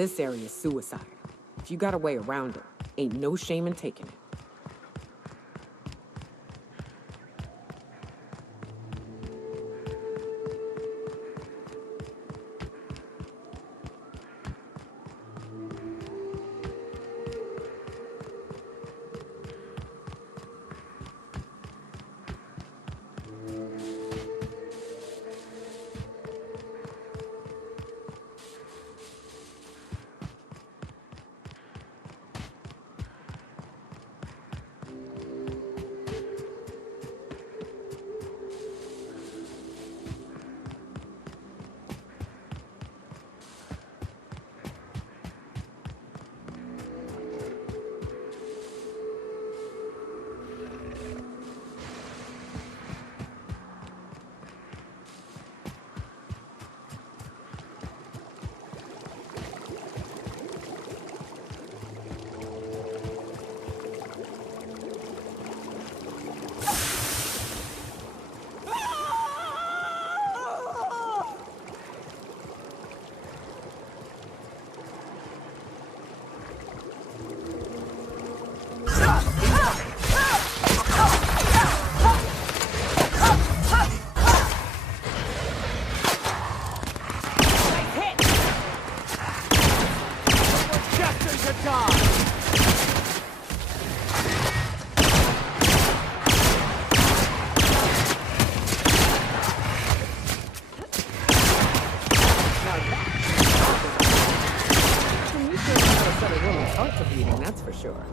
this area is suicide. If you got a way around it, ain't no shame in taking it. That's for sure.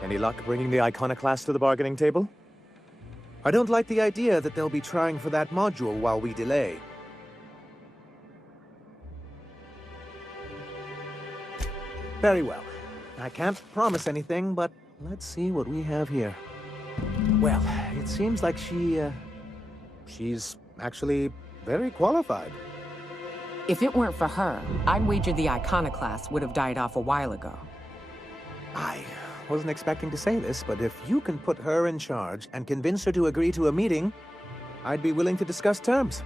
Any luck bringing the iconoclast to the bargaining table? I don't like the idea that they'll be trying for that module while we delay. Very well. I can't promise anything, but let's see what we have here. Well, it seems like she's actually very qualified. If it weren't for her, I'd wager the iconoclast would have died off a while ago. I wasn't expecting to say this, but if you can put her in charge and convince her to agree to a meeting, I'd be willing to discuss terms.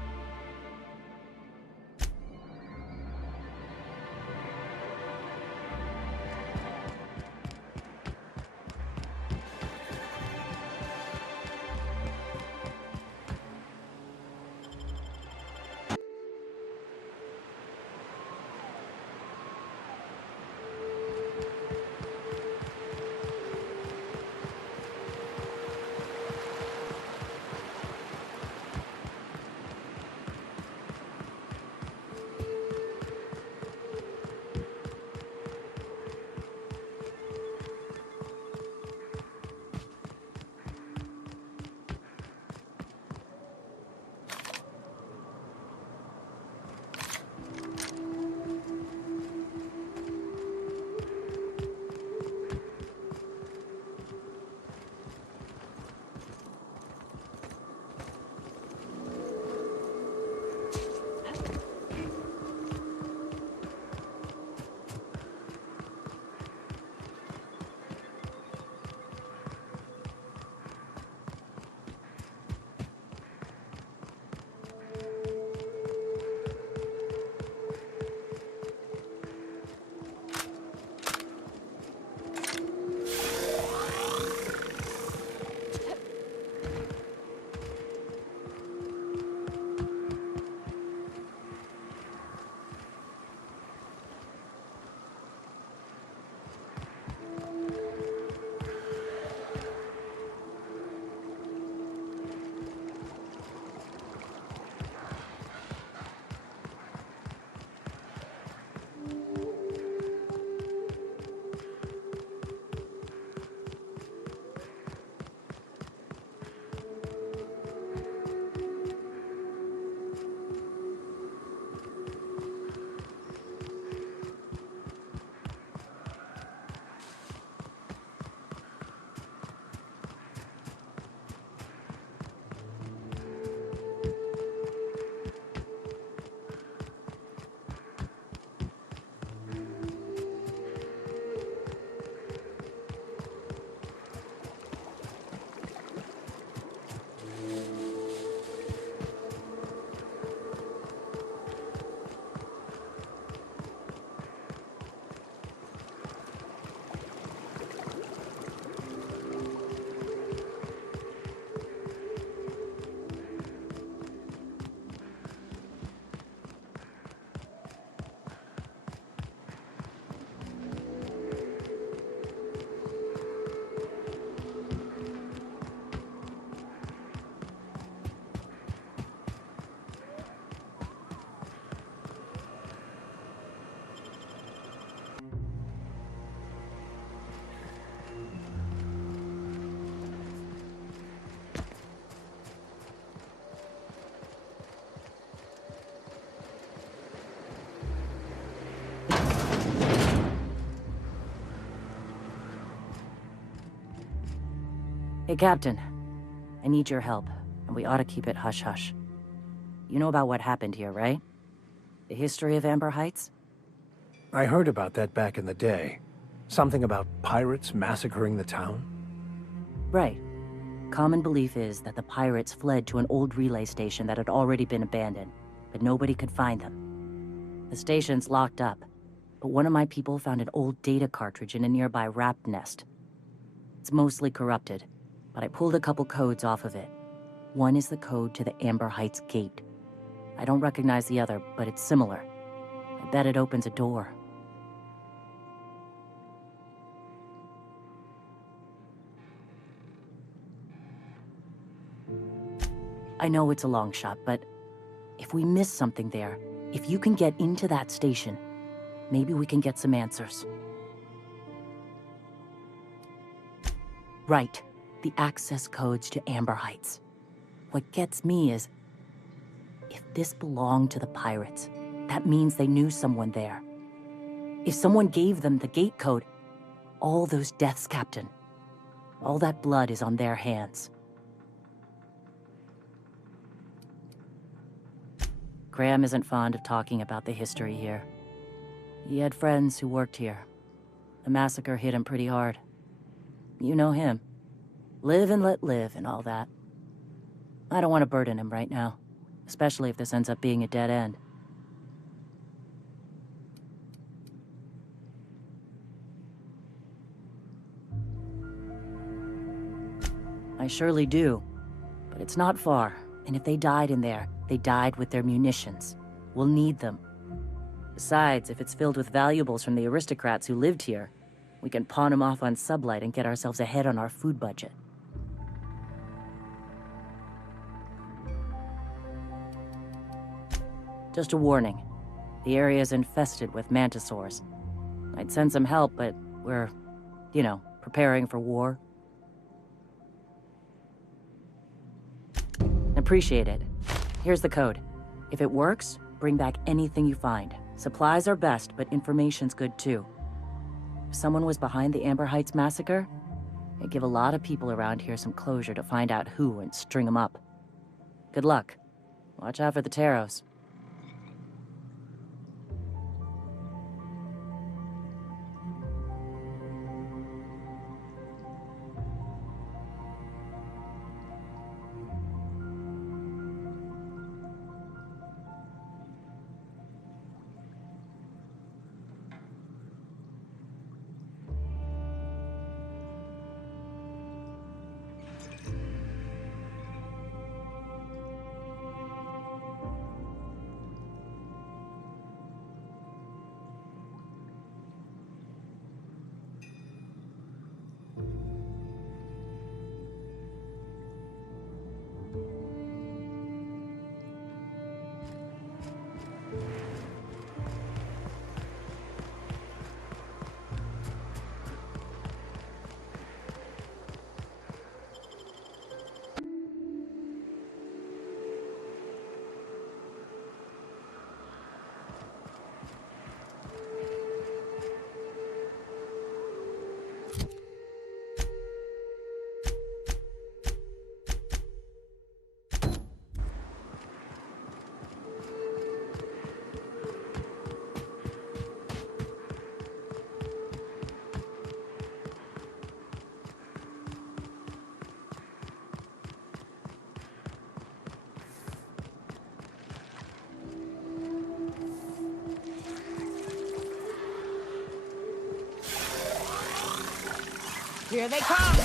Hey, Captain. I need your help, and we ought to keep it hush-hush. You know about what happened here, right? The history of Amber Heights? I heard about that back in the day. Something about pirates massacring the town? Right. Common belief is that the pirates fled to an old relay station that had already been abandoned, but nobody could find them. The station's locked up, but one of my people found an old data cartridge in a nearby rat nest. It's mostly corrupted, but I pulled a couple codes off of it. One is the code to the Amber Heights gate. I don't recognize the other, but it's similar. I bet it opens a door. I know it's a long shot, but if we miss something there, if you can get into that station, maybe we can get some answers. Right. The access codes to Amber Heights. What gets me is, if this belonged to the pirates, that means they knew someone there. If someone gave them the gate code, all those deaths, Captain, all that blood is on their hands. Graham isn't fond of talking about the history here. He had friends who worked here. The massacre hit him pretty hard. You know him. Live and let live and all that. I don't want to burden him right now, especially if this ends up being a dead end. I surely do. But it's not far, and if they died in there, they died with their munitions. We'll need them. Besides, if it's filled with valuables from the aristocrats who lived here, we can pawn them off on Sublight and get ourselves ahead on our food budget. Just a warning. The area is infested with mantisaurs. I'd send some help, but we're, preparing for war. Appreciate it. Here's the code. If it works, bring back anything you find. Supplies are best, but information's good too. If someone was behind the Amber Heights massacre, it'd give a lot of people around here some closure to find out who and string them up. Good luck. Watch out for the Taros. Here they come!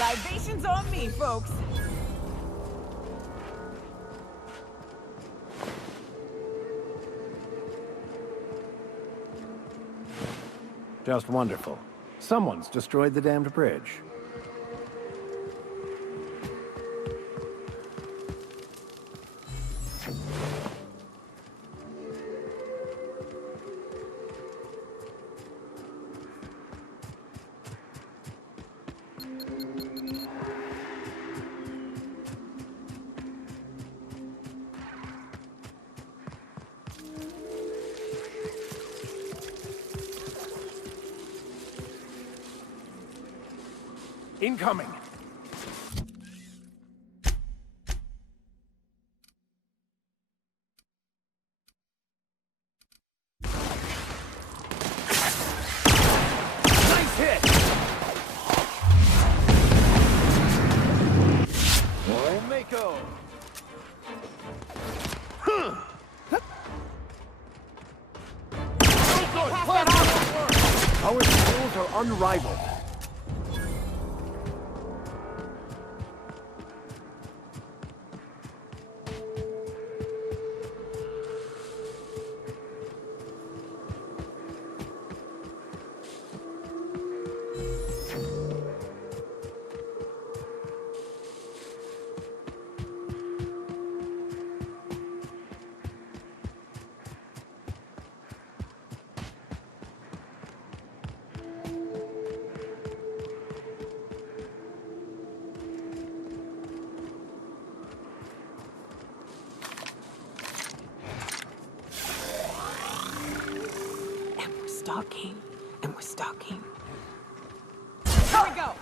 Libations on me, folks! Just wonderful. Someone's destroyed the damned bridge. Incoming! Nice hit! Mako! Our skills are unrivaled. stalking, and we're stalking. Here we go!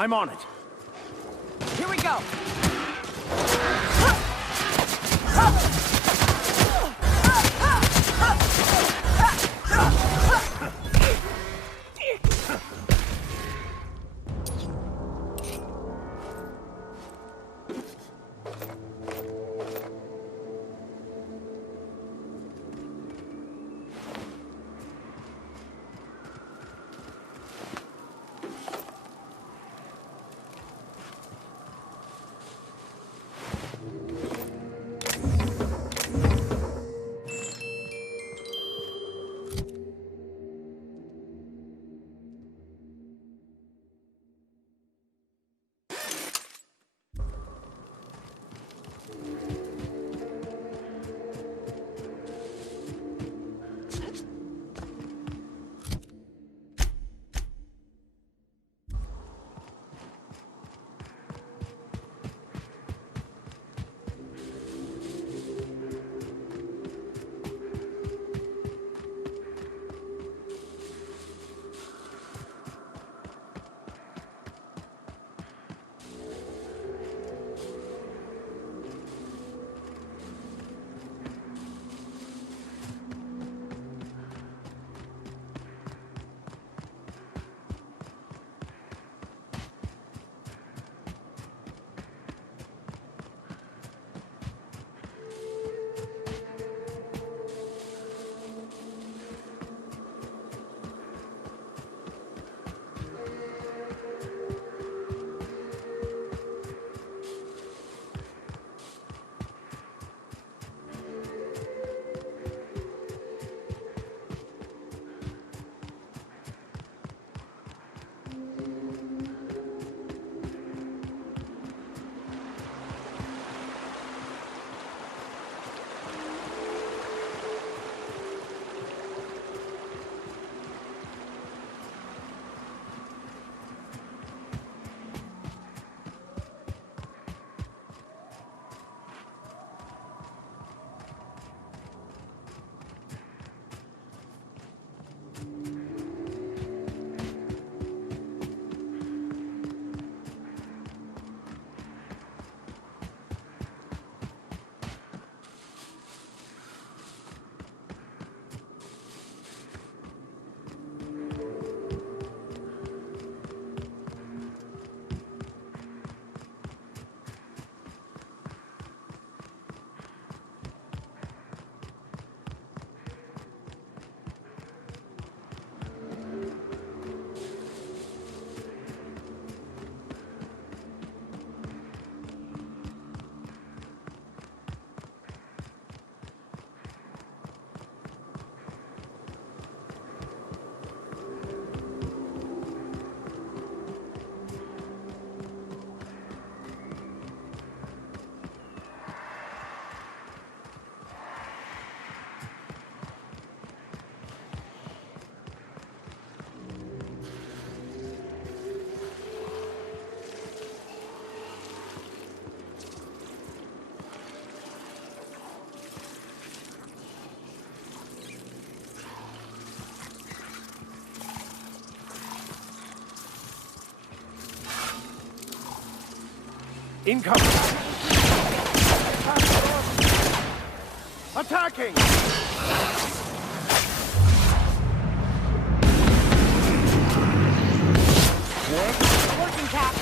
I'm on it. Here we go! Incoming! Attacking! Working, Cap.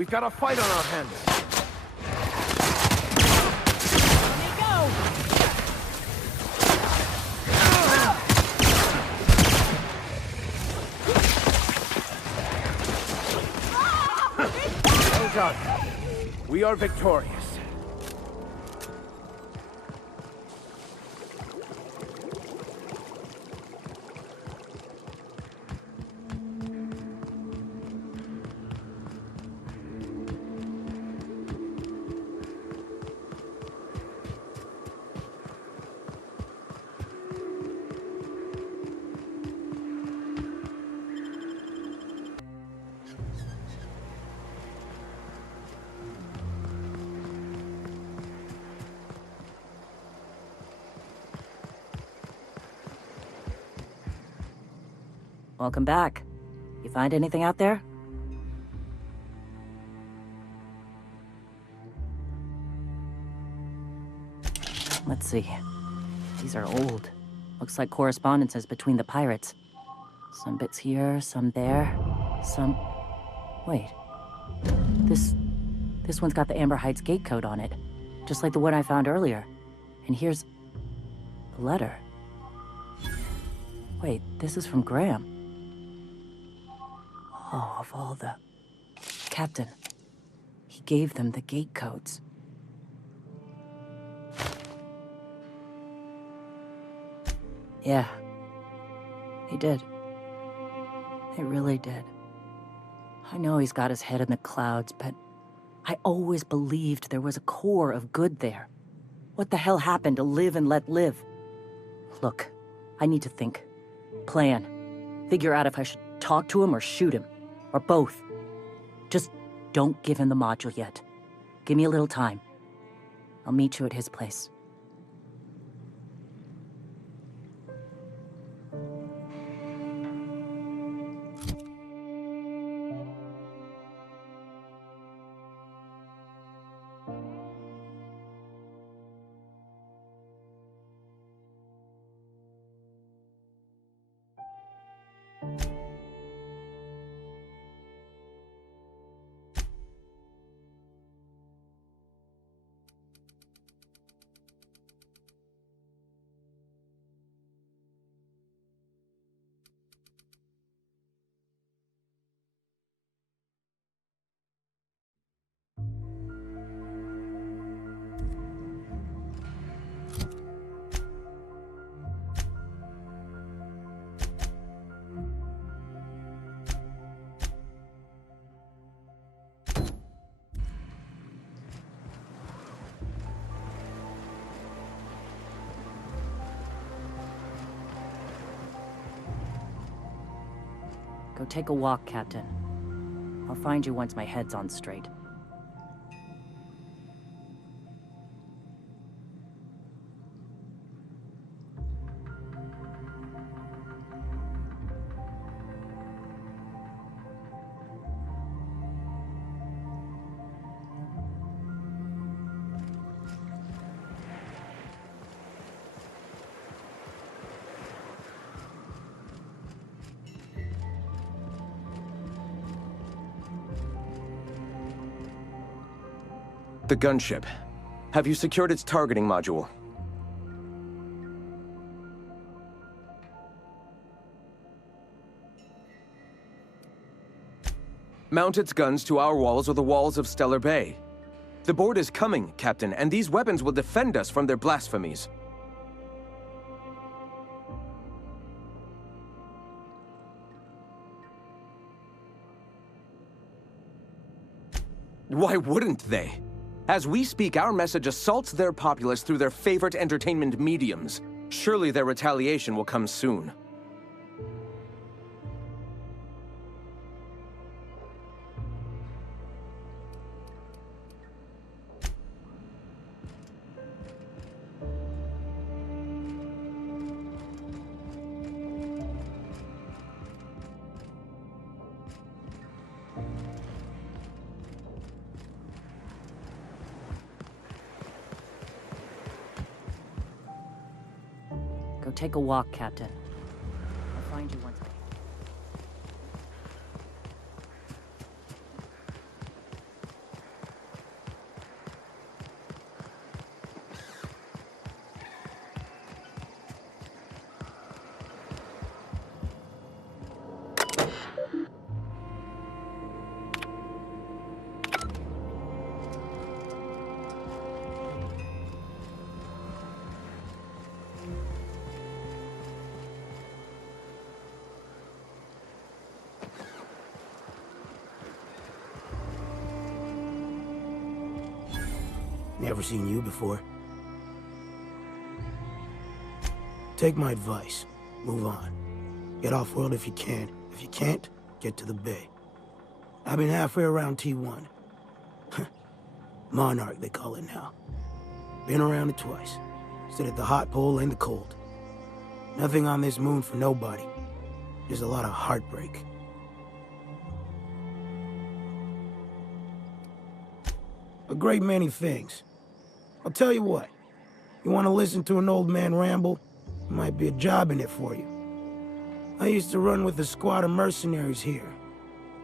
We've got a fight on our hands. Well done. We are victorious. Welcome back. You find anything out there? Let's see. These are old. Looks like correspondences between the pirates. Some bits here, some there, some... Wait. This one's got the Amber Heights gate code on it. Just like the one I found earlier. And here's... a letter. Wait, this is from Graham. Oh, of all the... Captain. He gave them the gate codes. Yeah. He did. He really did. I know he's got his head in the clouds, but I always believed there was a core of good there. What the hell happened to live and let live? Look, I need to think. Plan. Figure out if I should talk to him or shoot him. Or both. Just don't give him the module yet. Give me a little time. I'll meet you at his place. Go take a walk, Captain. I'll find you once my head's on straight. The gunship. Have you secured its targeting module? Mount its guns to our walls or the walls of Stellar Bay. The board is coming, Captain, and these weapons will defend us from their blasphemies. Why wouldn't they? As we speak, our message assaults their populace through their favorite entertainment mediums. Surely their retaliation will come soon. Go take a walk, Captain. I'll find you once. Never seen you before. Take my advice. Move on. Get off-world if you can. If you can't, get to the bay. I've been halfway around T1. Monarch, they call it now. Been around it twice. Stood at the hot pole and the cold. Nothing on this moon for nobody. Just a lot of heartbreak. A great many things. I'll tell you what. You want to listen to an old man ramble? There might be a job in it for you. I used to run with a squad of mercenaries here.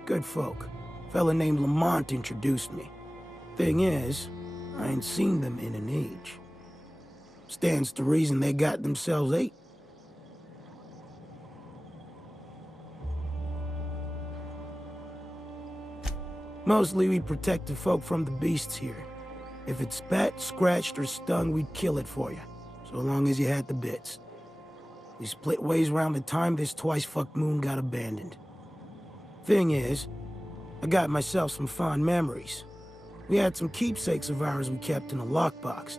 Good folk. A fella named Lamont introduced me. Thing is, I ain't seen them in an age. Stands to reason they got themselves ate. Mostly we protect the folk from the beasts here. If it spat, scratched, or stung, we'd kill it for you. So long as you had the bits. We split ways around the time this twice-fucked moon got abandoned. Thing is, I got myself some fond memories. We had some keepsakes of ours we kept in a lockbox,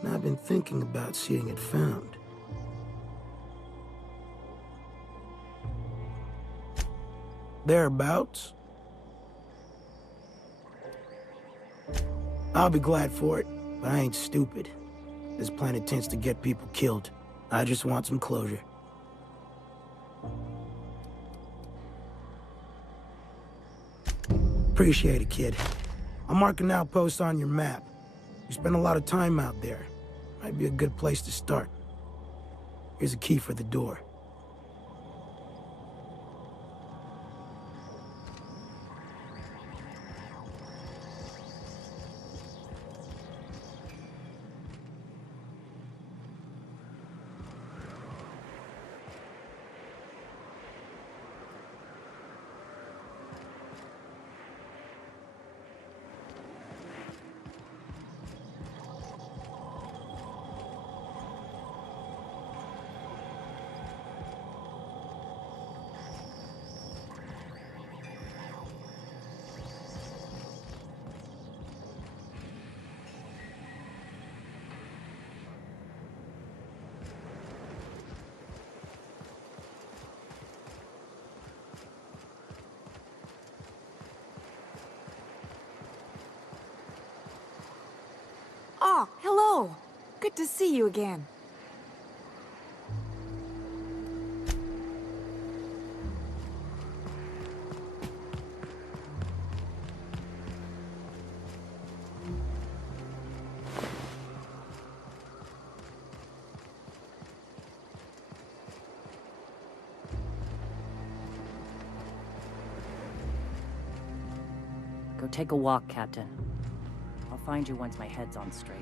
and I've been thinking about seeing it found. Thereabouts. I'll be glad for it, but I ain't stupid. This planet tends to get people killed. I just want some closure. Appreciate it, kid. I'm marking an outpost on your map. You spend a lot of time out there. Might be a good place to start. Here's a key for the door. Oh, hello. Good to see you again. Go take a walk, Captain. I'll find you once my head's on straight.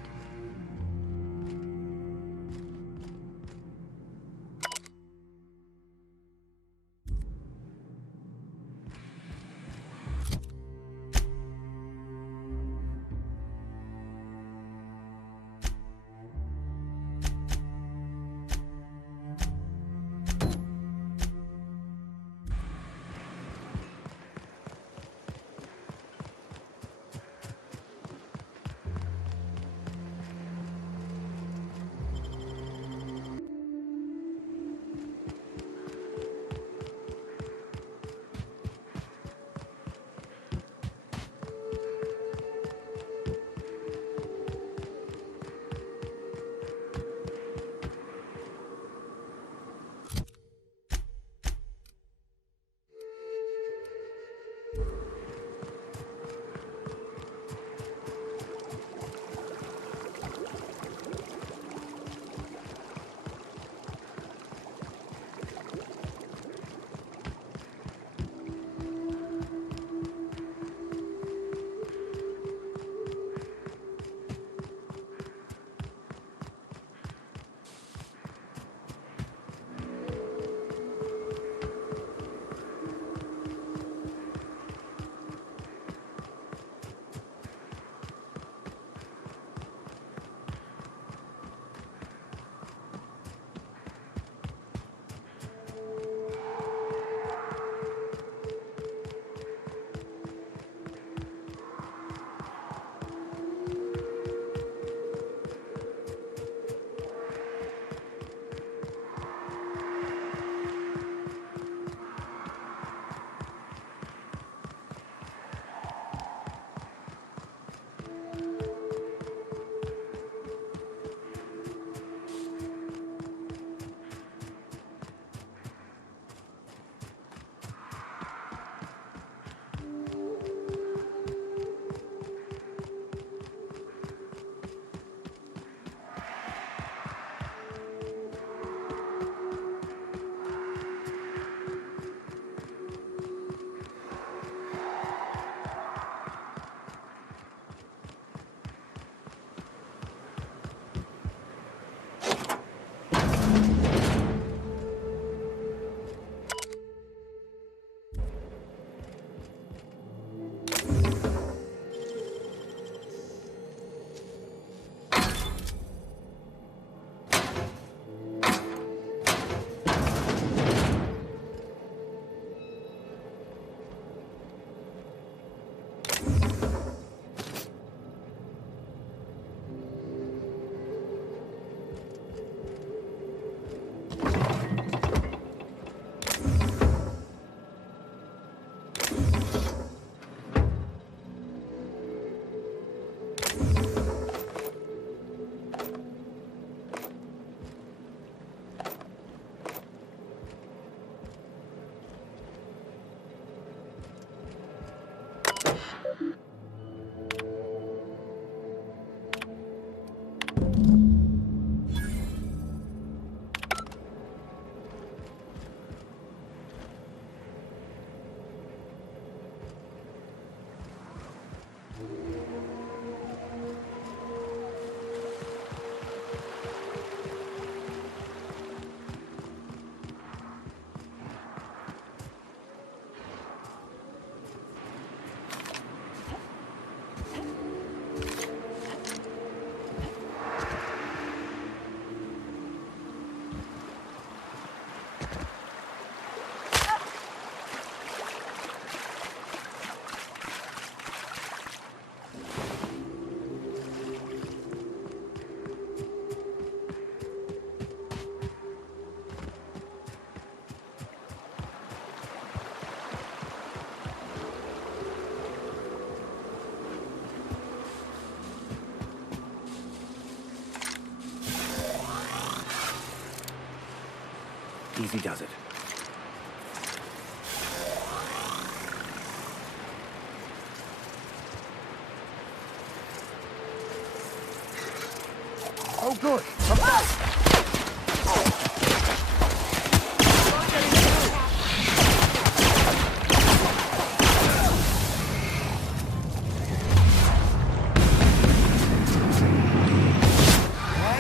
easy does it. Oh, good. Come back.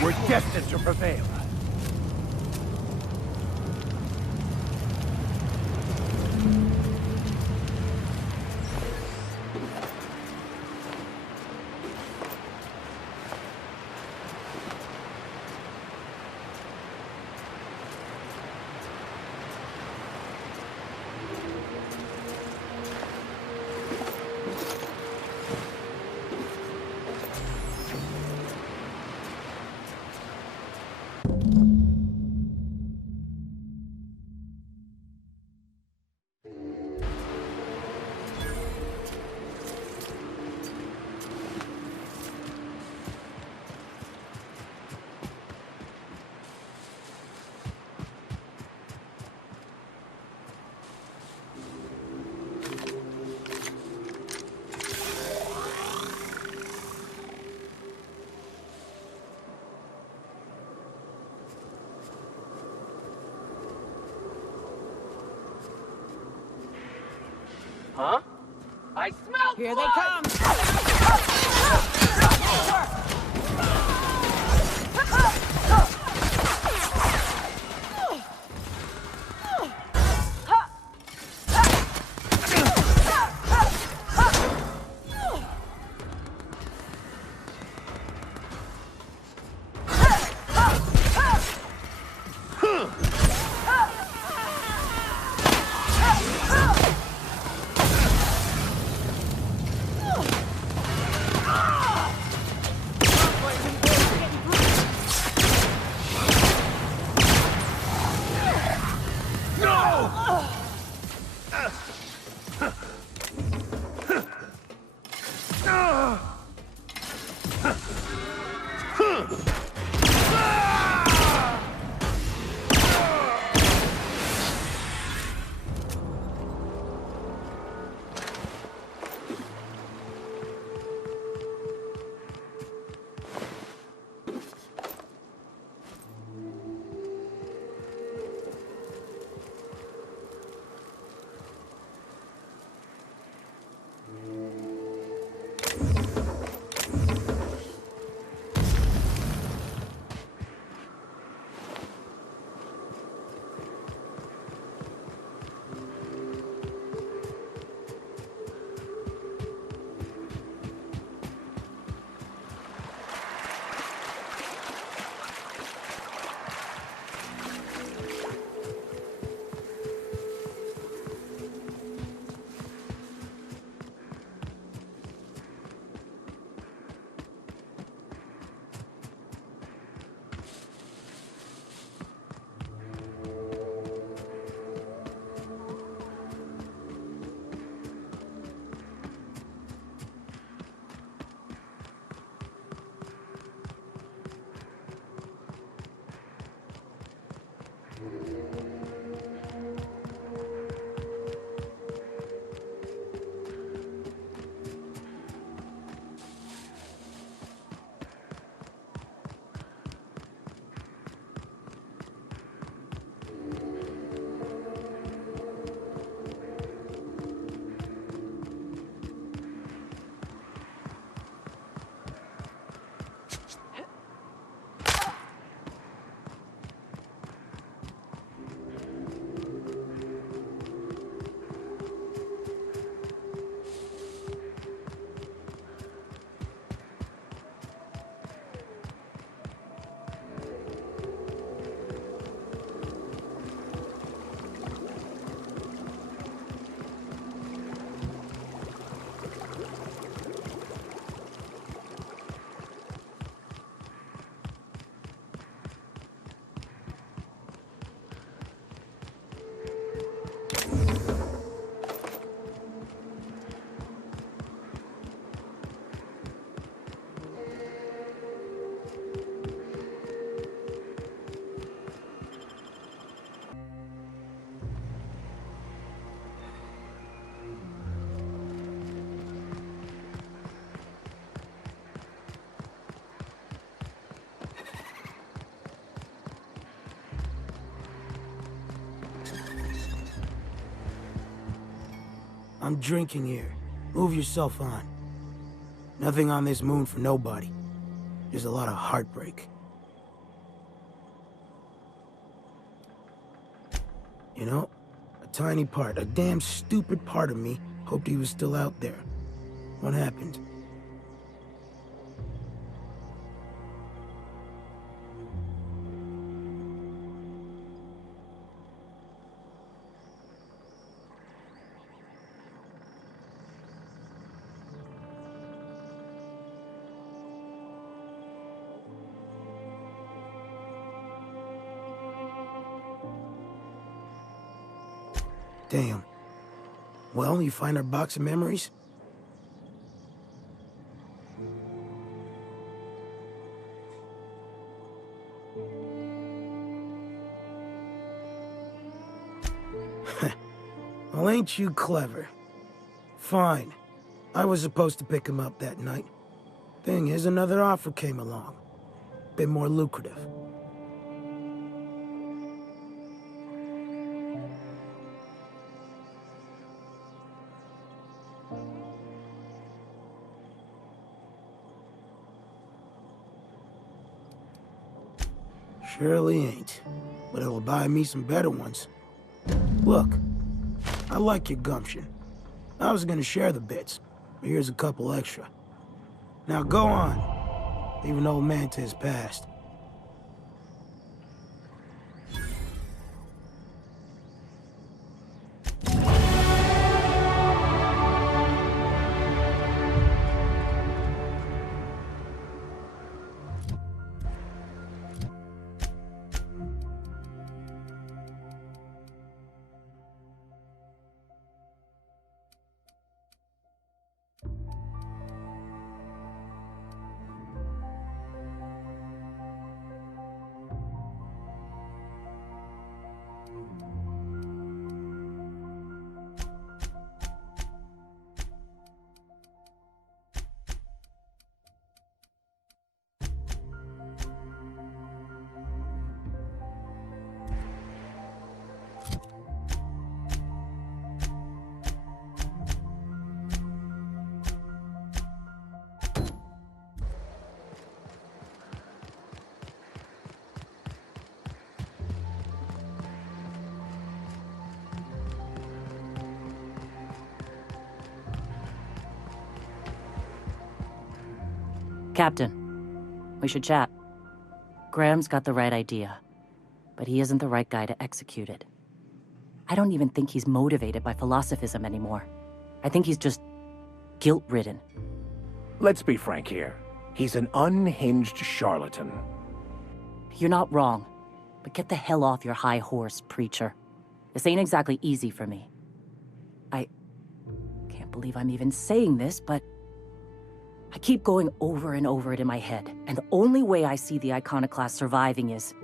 We're destined to prevail. Huh? I smell Here blood! they come! I'm drinking here. Move yourself on. Nothing on this moon for nobody. There's a lot of heartbreak. You know, a tiny part, a damn stupid part of me hoped he was still out there. What happened? Damn. Well, you find our box of memories? Well, ain't you clever? Fine. I was supposed to pick him up that night. Thing is, another offer came along. Bit more lucrative. Surely ain't. But it'll buy me some better ones. Look, I like your gumption. I was gonna share the bits, but here's a couple extra. Now go on. Leave an old man to his past. Captain, we should chat. Graham's got the right idea, but he isn't the right guy to execute it. I don't even think he's motivated by philosophism anymore. I think he's just guilt-ridden. Let's be frank here. He's an unhinged charlatan. You're not wrong, but get the hell off your high horse, preacher. This ain't exactly easy for me. I can't believe I'm even saying this, but I keep going over and over it in my head, and the only way I see the iconoclast surviving is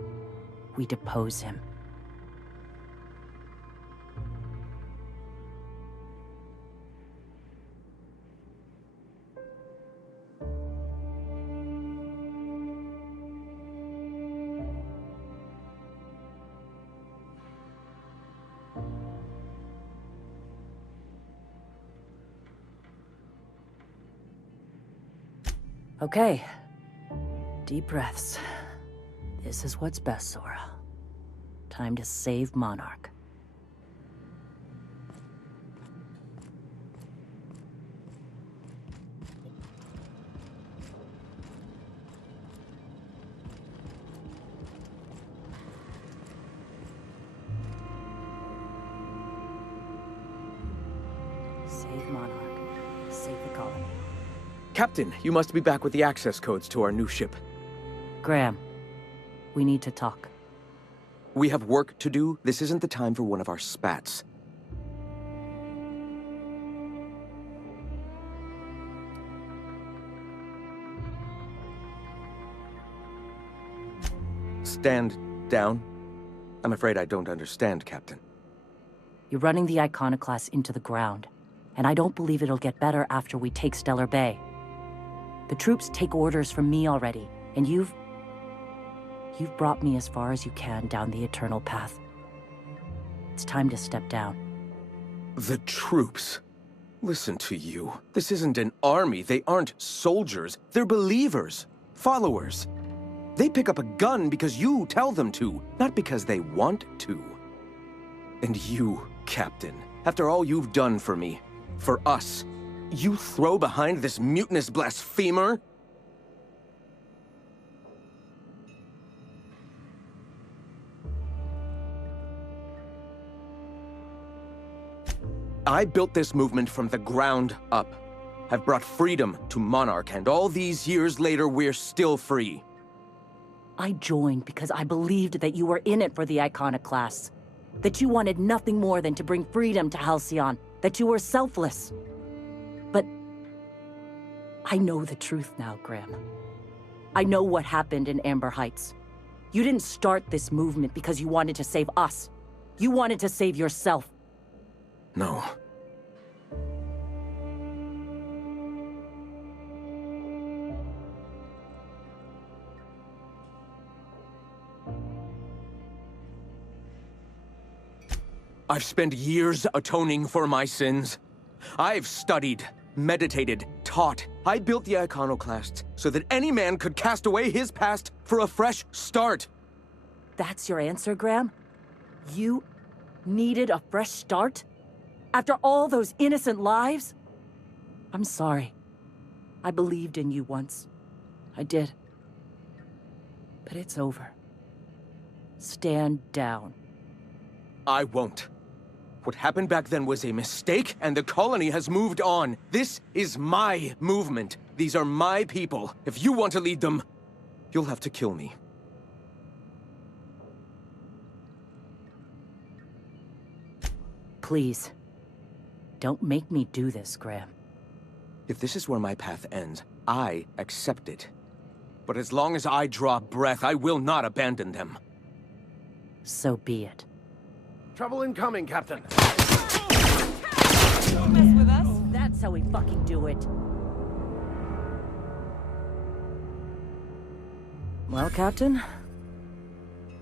we depose him. Okay. Deep breaths. This is what's best, Sora. Time to save Monarch. Save Monarch. Save the colony. Captain, you must be back with the access codes to our new ship. Graham, we need to talk. We have work to do. This isn't the time for one of our spats. Stand down. I'm afraid I don't understand, Captain. You're running the iconoclast into the ground, and I don't believe it'll get better after we take Stellar Bay. The troops take orders from me already, and you've brought me as far as you can down the eternal path. It's time to step down. The troops. Listen to you. This isn't an army. They aren't soldiers. They're believers. Followers. They pick up a gun because you tell them to, not because they want to. And you, Captain, after all you've done for me, for us, you throw behind this mutinous blasphemer? I built this movement from the ground up. I've brought freedom to Monarch, and all these years later, we're still free. I joined because I believed that you were in it for the Iconoclasts. That you wanted nothing more than to bring freedom to Halcyon. That you were selfless. But I know the truth now, Graham. I know what happened in Amber Heights. You didn't start this movement because you wanted to save us. You wanted to save yourself. No. I've spent years atoning for my sins. I've studied, meditated, taught. I built the Iconoclasts so that any man could cast away his past for a fresh start. That's your answer, Graham? You needed a fresh start? After all those innocent lives? I'm sorry. I believed in you once. I did. But it's over. Stand down. I won't. What happened back then was a mistake, and the colony has moved on. This is my movement. These are my people. If you want to lead them, you'll have to kill me. Please. Don't make me do this, Graham. If this is where my path ends, I accept it. But as long as I draw breath, I will not abandon them. So be it. Trouble incoming, Captain. Don't mess with us. That's how we fucking do it. Well, Captain,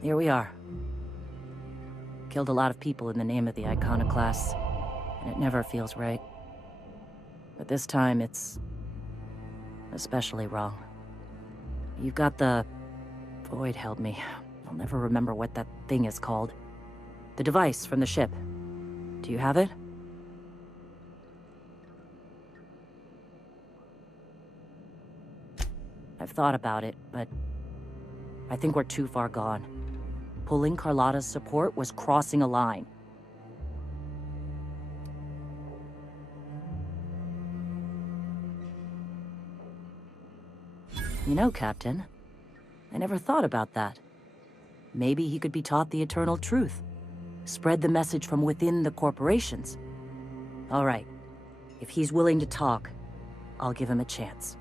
here we are. Killed a lot of people in the name of the Iconoclasts, and it never feels right. But this time, it's especially wrong. You've got the... Void held me. I'll never remember what that thing is called. The device from the ship. Do you have it? I've thought about it, but I think we're too far gone. Pulling Carlotta's support was crossing a line. You know, Captain, I never thought about that. Maybe he could be taught the eternal truth. Spread the message from within the corporations. All right. If he's willing to talk, I'll give him a chance.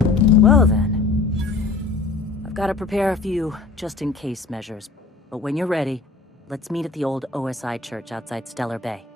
Well then. I've got to prepare a few just-in-case measures. But when you're ready, let's meet at the old OSI church outside Stellar Bay.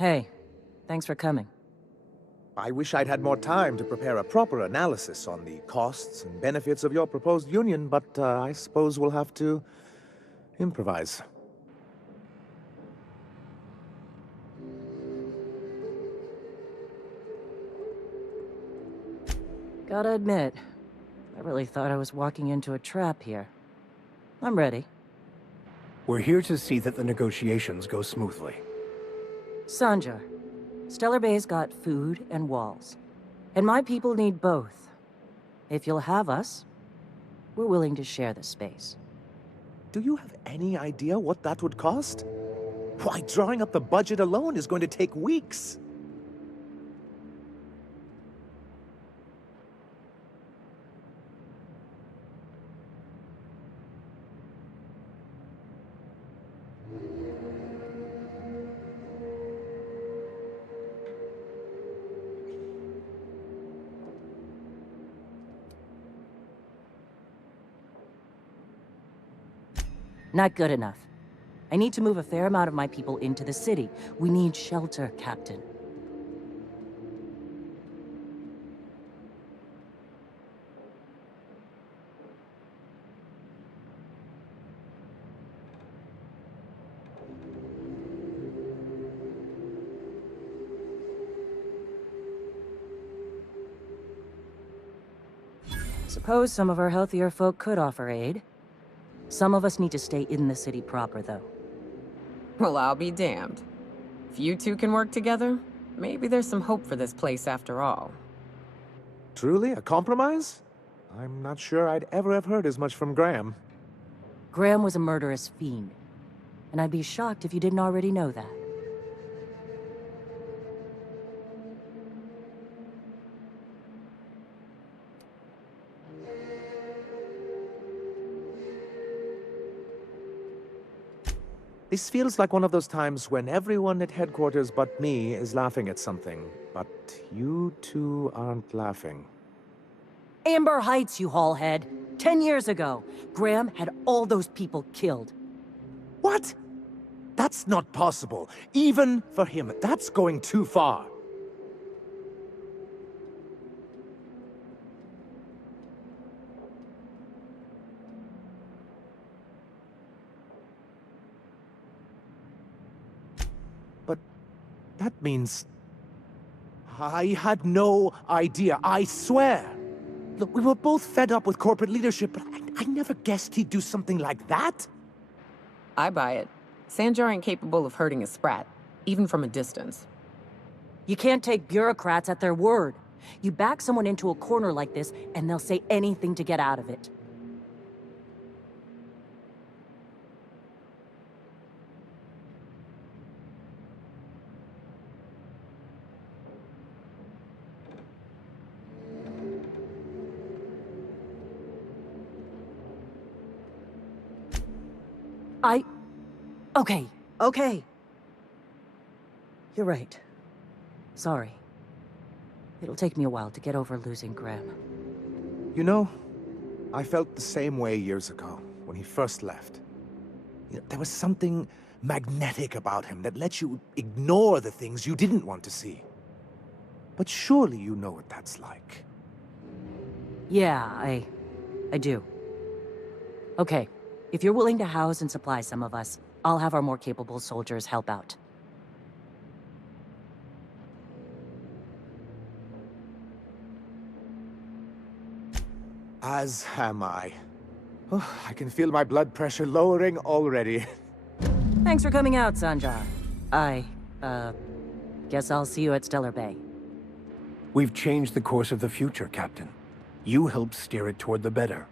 Hey, thanks for coming. I wish I'd had more time to prepare a proper analysis on the costs and benefits of your proposed union, but I suppose we'll have to improvise. Gotta admit, I really thought I was walking into a trap here. I'm ready. We're here to see that the negotiations go smoothly. Sanjar, Stellar Bay's got food and walls. And my people need both. If you'll have us, we're willing to share the space. Do you have any idea what that would cost? Why, drawing up the budget alone is going to take weeks. Not good enough. I need to move a fair amount of my people into the city. We need shelter, Captain. Suppose some of our healthier folk could offer aid. Some of us need to stay in the city proper, though. Well, I'll be damned. If you two can work together, maybe there's some hope for this place after all. Truly, a compromise? I'm not sure I'd ever have heard as much from Graham. Graham was a murderous fiend, and I'd be shocked if you didn't already know that. This feels like one of those times when everyone at headquarters but me is laughing at something, but you two aren't laughing. Amber Heights, you haulhead. 10 years ago, Graham had all those people killed. What? That's not possible. Even for him, that's going too far. But that means... I had no idea, I swear. Look, we were both fed up with corporate leadership, but I never guessed he'd do something like that. I buy it. Sanjar ain't capable of hurting a sprat, even from a distance. You can't take bureaucrats at their word. You back someone into a corner like this, and they'll say anything to get out of it. Okay. You're right. Sorry. It'll take me a while to get over losing Graham. You know, I felt the same way years ago, when he first left. You know, there was something magnetic about him that let you ignore the things you didn't want to see. But surely you know what that's like. Yeah, I do. Okay, if you're willing to house and supply some of us, I'll have our more capable soldiers help out. As am I. Oh, I can feel my blood pressure lowering already. Thanks for coming out, Sanjar. Guess I'll see you at Stellar Bay. We've changed the course of the future, Captain. You helped steer it toward the better.